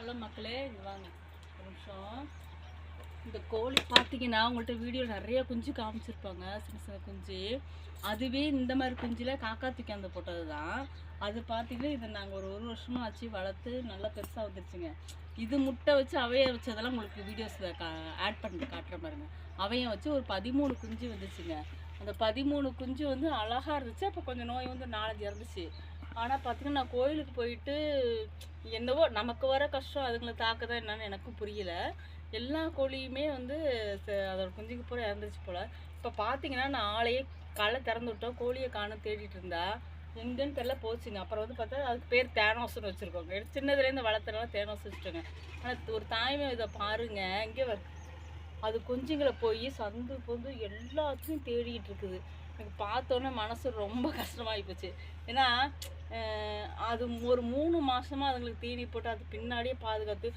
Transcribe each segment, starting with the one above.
Hello மக்களே, இங்கே வாங்க ஒரு நிமிஷம். இந்த கோழி பார்த்தீங்கன்னா உங்கள்கிட்ட வீடியோ நிறைய குஞ்சு காமிச்சிருப்பாங்க, சின்ன சின்ன குஞ்சு. அதுவே இந்த மாதிரி குஞ்சில் காக்கா தூக்கி போட்டது தான். அது பார்த்தீங்கன்னா இதை நாங்கள் ஒரு வருஷமாக ஆச்சு வளர்த்து நல்லா பெருசாக வந்துருச்சுங்க. இது முட்டை வச்சு அவைய வச்சதெல்லாம் உங்களுக்கு வீடியோஸில் ஆட் பண்ணி காட்டுற பாருங்க. அவைய வச்சு ஒரு 13 குஞ்சு வந்துச்சுங்க. அந்த 13 குஞ்சு வந்து அழகாக இருந்துச்சு. அப்போ கொஞ்சம் நோய் வந்து 4 இறந்துச்சு. ஆனால் பார்த்தீங்கன்னா நான் கோயிலுக்கு போயிட்டு என்னவோ நமக்கு வர கஷ்டம் அதுங்களை தாக்குதா என்னன்னு எனக்கும் புரியல. எல்லா கோழியுமே வந்து அதோட குஞ்சுக்கு பூரா இறந்துச்சு போல். இப்போ பார்த்தீங்கன்னா நான் ஆளையே காலை திறந்து விட்டோம், கோழியை காணும் தேடிட்டு இருந்தா எங்கன்னு தெரியல போச்சுங்க. அப்புறம் வந்து பார்த்தா அதுக்கு பேர் தேனோஸ்ன்னு வச்சுருக்கோங்க. சின்னதுலேருந்து வளர்த்துறனால தேனோஸ் வச்சுட்டோங்க. ஆனால் ஒரு தாய்மை இதை பாருங்க, இங்கே அது குஞ்சுங்களை போய் சந்து பொந்து எல்லாத்தையும் தேடிக்கிட்டு இருக்குது. எனக்கு பார்த்தோன்னே மனசு ரொம்ப கஷ்டமாகி போச்சு. ஏன்னா அது ஒரு 3 மாதமாக அதுங்களுக்கு தீனி போட்டு அது பின்னாடியே பாதுகாத்து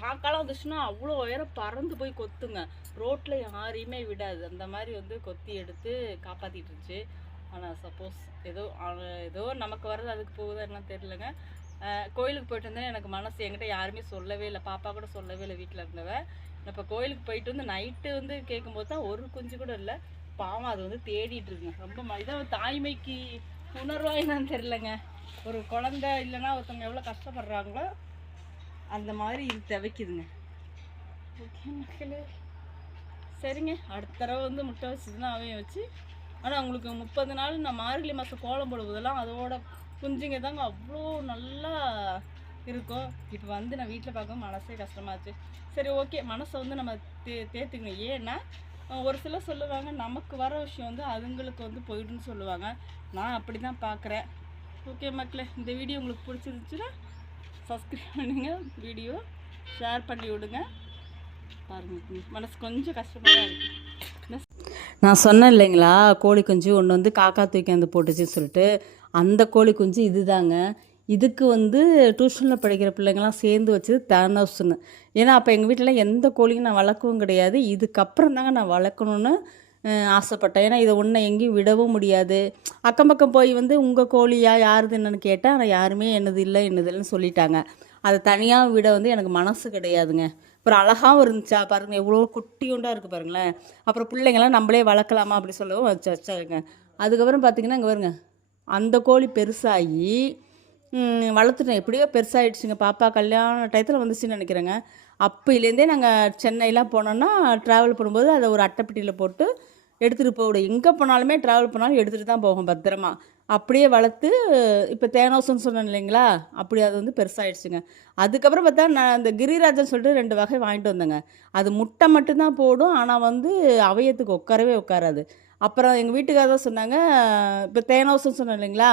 காக்காலாம் வந்துச்சுன்னா அவ்வளோ உயரம் பறந்து போய் கொத்துங்க. ரோட்டில் யாரையுமே விடாது. அந்த மாதிரி வந்து கொத்தி எடுத்து காப்பாற்றிட்டு இருந்துச்சு. ஆனால் சப்போஸ் ஏதோ நமக்கு வர்றது அதுக்கு போகுதா என்னன்னு தெரியலங்க. கோயிலுக்கு போயிட்டு இருந்தேன், எனக்கு மனசு என்கிட்ட யாருமே சொல்லவே இல்லை, பாப்பா கூட சொல்லவே இல்லை வீட்டில் இருந்தவ. இப்போ கோயிலுக்கு போயிட்டு வந்து நைட்டு வந்து கேட்கும்போது தான் ஒரு குஞ்சு கூட இல்லை. பாவம் அது வந்து தேடிட்டு இருக்குங்க. ரொம்ப இதான் தாய்மைக்கு உணர்வா என்னன்னு தெரியலங்க. ஒரு குழந்தை இல்லைன்னா ஒருத்தவங்க எவ்வளோ கஷ்டப்படுறாங்களோ அந்த மாதிரி இது தவிக்குதுங்க. ஓகே மக்களே, சரிங்க. அடுத்த தடவை வந்து முட்டை வச்சுதுன்னா அவையும் வச்சு. ஆனால் உங்களுக்கு 30 நாள் நான் மார்கழி மாதம் கோலம் போடுவதெல்லாம் அதோட குஞ்சுங்க தாங்க அவ்வளோ நல்லா இருக்கும். இப்போ வந்து நான் வீட்டில் பார்க்க மனசே கஷ்டமாச்சு. சரி, ஓகே, மனசை வந்து நம்ம தேர்த்துக்கணும். ஏன்னா ஒரு சிலர் சொல்லுவாங்க நமக்கு வர விஷயம் வந்து அதுங்களுக்கு வந்து போயிடுன்னு சொல்லுவாங்க. நான் அப்படி தான் பார்க்குறேன். ஓகே மக்களே, இந்த வீடியோ உங்களுக்கு பிடிச்சிருந்துச்சுன்னா சப்ஸ்கிரைப் பண்ணுங்க, வீடியோ ஷேர் பண்ணி விடுங்க. பாருங்க, மனசு கொஞ்சம் கஷ்டமாக இருக்குது. நான் சொன்னேன் இல்லைங்களா, கோழி குஞ்சு ஒன்று வந்து காக்கா தூக்கி போட்டுச்சுன்னு சொல்லிட்டு. அந்த கோழி குஞ்சு இதுதாங்க. இதுக்கு வந்து டியூஷனில் படிக்கிற பிள்ளைங்கள்லாம் சேர்ந்து வச்சது தேனோஸ்ன்னு. ஏன்னா அப்போ எங்கள் வீட்டில் எந்த கோழியும் நான் வளர்க்கவும் கிடையாது. இதுக்கப்புறம் தாங்க நான் வளர்க்கணுன்னு ஆசைப்பட்டேன். ஏன்னா இதை ஒன்றை எங்கேயும் விடவும் முடியாது. அக்கம் பக்கம் போய் வந்து உங்கள் கோழியா யாருது என்னன்னு கேட்டால் ஆனால் யாருமே என்னது இல்லைன்னு சொல்லிட்டாங்க. அதை தனியாக விட வந்து எனக்கு மனசு கிடையாதுங்க. அப்புறம் அழகாகவும் இருந்துச்சா பாருங்கள், எவ்வளோ குட்டியுண்டாக இருக்குது பாருங்களேன். அப்புறம் பிள்ளைங்களாம் நம்மளே வளர்க்கலாமா அப்படி சொல்லவும் வச்சாங்க. அதுக்கப்புறம் பார்த்திங்கன்னா இங்கே பாருங்க, அந்த கோழி பெருசாகி வளர்த்துட்டேன். எப்படியோ பெருசாகிடுச்சுங்க. பாப்பா கல்யாண டயத்தில் வந்துச்சுன்னு நினைக்கிறேங்க. அப்போலேருந்தே நாங்கள் சென்னையெலாம் போனோன்னா ட்ராவல் பண்ணும்போது அதை ஒரு அட்டைப்பெட்டியில் போட்டு எடுத்துகிட்டு போவிடும். எங்கே போனாலுமே ட்ராவல் பண்ணாலும் எடுத்துகிட்டு தான் போகும் பத்திரமா. அப்படியே வளர்த்து இப்போ தேனோஸ்ன்னு சொன்னேன் இல்லைங்களா, அப்படி அது வந்து பெருசாகிடுச்சுங்க. அதுக்கப்புறம் பார்த்தா நான் இந்த கிரிராஜன் சொல்லிட்டு 2 வகை வாங்கிட்டு வந்தேங்க. அது முட்டை மட்டும்தான் போடும், ஆனால் வந்து அவையத்துக்கு உட்காராது. அப்புறம் எங்கள் வீட்டுக்கார தான் சொன்னாங்க, இப்போ தேனோஸ்ன்னு சொன்னேன் இல்லைங்களா,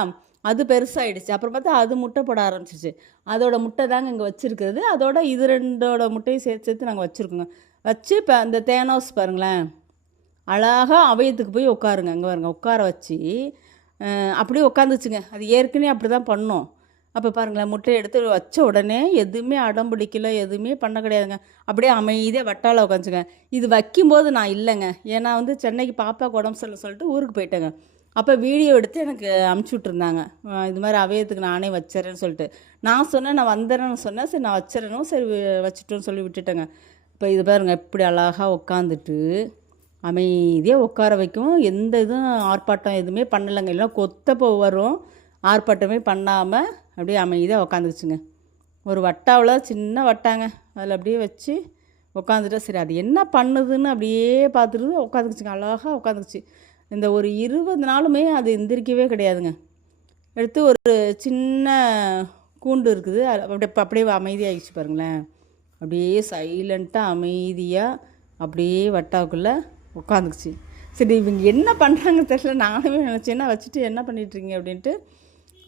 அது பெருசாகிடுச்சு. அப்புறம் பார்த்தா அது முட்டை போட ஆரம்பிச்சிச்சு. அதோட முட்டை தாங்க இங்கே வச்சுருக்குறது. அதோட இது 2ஓட முட்டையும் சேர்த்து நாங்கள் வச்சுருக்கோங்க. வச்சு இப்போ அந்த தேனோஸ் பாருங்களேன், அழகாக அவையத்துக்கு போய் உட்காருங்க. அங்கே பாருங்க, உட்கார வச்சு அப்படியே உட்காந்துச்சுங்க. அது ஏற்கனவே அப்படி தான் பண்ணோம். அப்போ பாருங்களேன், முட்டையை எடுத்து வச்ச உடனே எதுவுமே அடம் பிடிக்கல, எதுவுமே பண்ண கிடையாதுங்க. அப்படியே அமைதியாக வட்டால உட்காந்துச்சுங்க. இது வைக்கும்போது நான் இல்லைங்க. ஏன்னா வந்து சென்னைக்கு பாப்பாவுக்கு உடம்பு சரியில்லைன்னு சொல்லிட்டு ஊருக்கு போயிட்டேங்க. அப்போ வீடியோ எடுத்து எனக்கு அமுச்சு விட்ருந்தாங்க. இது மாதிரி அவையத்துக்கு நானே வச்சிடறேன்னு சொல்லிட்டு. நான் சொன்னேன் நான் வந்துடுறேன்னு சொன்னேன். சரி நான் வச்சிடணும், சரி வச்சுட்டோன்னு சொல்லி விட்டுட்டேங்க. இப்போ இது பாருங்க, எப்படி அழகாக உட்காந்துட்டு அமைதியாக உட்கார வைக்கும். எந்த இதுவும் ஆர்ப்பாட்டம் எதுவுமே பண்ணலைங்க. இல்லை கொத்தப்போ வரும், ஆர்ப்பாட்டமே பண்ணாமல் அப்படியே அமைதியாக உட்காந்துக்குச்சுங்க. ஒரு வட்டாவில் சின்ன வட்டாங்க, அதில் அப்படியே வச்சு உட்காந்துட்டா சரி அது என்ன பண்ணுதுன்னு அப்படியே பார்த்துட்டு உட்காந்துக்குச்சுங்க. அழகாக உட்காந்துக்குச்சு. இந்த ஒரு 20 நாளுமே அது எந்திரிக்கவே கிடையாதுங்க. எடுத்து ஒரு சின்ன கூண்டு இருக்குது, அப்படியே அமைதியாகிடுச்சு பாருங்களேன். அப்படியே சைலண்ட்டாக அமைதியாக அப்படியே வட்டாவுக்குள்ளே உட்காந்துக்குச்சு. சரி இவங்க என்ன பண்ணுறாங்கன்னு தெரியல. நானுமே நினச்சேன்னா வச்சுட்டு என்ன பண்ணிட்டுருங்க அப்படின்ட்டு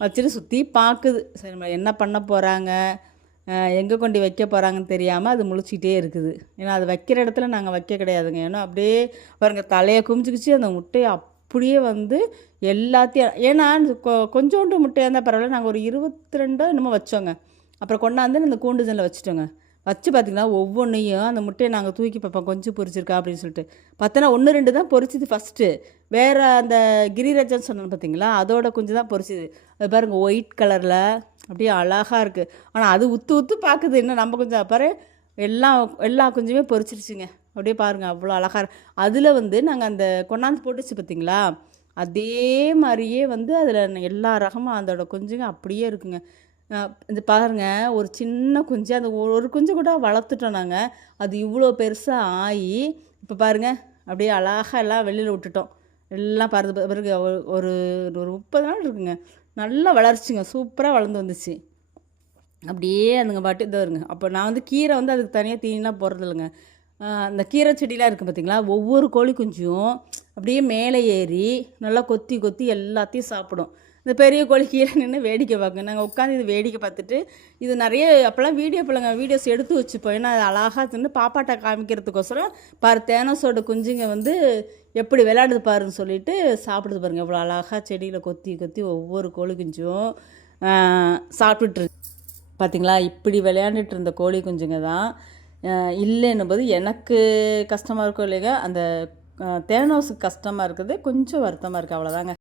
வச்சுட்டு சுற்றி பார்க்குது. சரி நம்ம என்ன பண்ண போகிறாங்க, எங்கே கொண்டு வைக்க போகிறாங்கன்னு தெரியாமல் அது முழிச்சிக்கிட்டே இருக்குது. ஏன்னா அது வைக்கிற இடத்துல நாங்கள் வைக்க கிடையாதுங்க. ஏன்னா அப்படியே பாருங்க, தலையை குமிச்சிக்கிச்சு. அந்த முட்டையை அப்படியே வந்து எல்லாத்தையும், ஏன்னா கொஞ்சோண்டு முட்டையாக இருந்தால் பரவாயில்ல, நாங்கள் ஒரு 22 என்னமோ வச்சோங்க. அப்புறம் கொண்டாந்து அந்த கூண்டு ஜனில் வச்சுட்டோங்க. வச்சு பார்த்திங்கன்னா ஒவ்வொன்றையும் அந்த முட்டையை நாங்கள் தூக்கி பார்ப்போம் கொஞ்சம் பொரிச்சிருக்கா அப்படின்னு சொல்லிட்டு. பார்த்தோன்னா 1 2 தான் பொரிச்சிது ஃபஸ்ட்டு. வேறு அந்த கிரிராஜன் சொன்னேன் பார்த்தீங்களா, அதோட கொஞ்சம் தான் பொரிச்சிது. அது பாருங்கள், ஒயிட் கலரில் அப்படியே அழகாக இருக்குது. ஆனால் அது உத்து உத்து பார்க்குது, இன்னும் நம்ம கொஞ்சம் பாரு எல்லா எல்லா குஞ்சுமே பொரிச்சிருச்சுங்க. அப்படியே பாருங்கள் அவ்வளோ அழகாக அதில் வந்து நாங்கள் அந்த கொண்டாந்து போட்டுச்சு பார்த்தீங்களா, அதே மாதிரியே வந்து அதில் எல்லா ரகமும் அதோட குஞ்சுங்க அப்படியே இருக்குங்க. இது பாருங்கள், ஒரு சின்ன குஞ்சு அந்த ஒரு குஞ்சு கூட வளர்த்துட்டோம் நாங்கள். அது இவ்வளோ பெருசாக ஆகி இப்போ பாருங்கள் அப்படியே அழகாக எல்லாம் வெளியில் விட்டுட்டோம். எல்லாம் பிறகு ஒரு ஒரு 30 நாள் இருக்குங்க. நல்லா வளர்ச்சிங்க, சூப்பராக வளர்ந்து வந்துச்சு. அப்படியே அதுங்க பாட்டு இதோ இருங்க. அப்போ நான் வந்து கீரை வந்து அதுக்கு தனியாக தீனிலாம் போடுறதில்லைங்க. அந்த கீரை செடிலாம் இருக்குது பார்த்தீங்களா, ஒவ்வொரு கோழி குஞ்சும் அப்படியே மேலே ஏறி நல்லா கொத்தி கொத்தி எல்லாத்தையும் சாப்பிடும். இந்த பெரிய கோழி கீழே நின்று வேடிக்கை பார்க்குங்க. நாங்கள் உட்காந்து இது வேடிக்கை பார்த்துட்டு இது நிறைய அப்போல்லாம் வீடியோஸ் எடுத்து வச்சுப்போம். ஏன்னா அது அழகாக தின்னு பாப்பாட்டை காமிக்கிறதுக்கோசரம் பாரு தேனோஸோட குஞ்சுங்க வந்து எப்படி விளையாடுது பாருன்னு சொல்லிட்டு சாப்பிடுது பாருங்கள். எவ்வளோ அழகாக செடியில் கொத்தி கொத்தி ஒவ்வொரு கோழி குஞ்சும் சாப்பிட்டுட்டு பார்த்தீங்களா. இப்படி விளையாண்டுட்டு இருந்த கோழி குஞ்சுங்க தான் இல்லைன்னும் போது எனக்கு கஷ்டமாக இருக்கும் இல்லைங்க. அந்த தேனோஸுக்கு கஷ்டமாக இருக்குது, கொஞ்சம் வருத்தமாக இருக்குது, அவ்வளோதாங்க.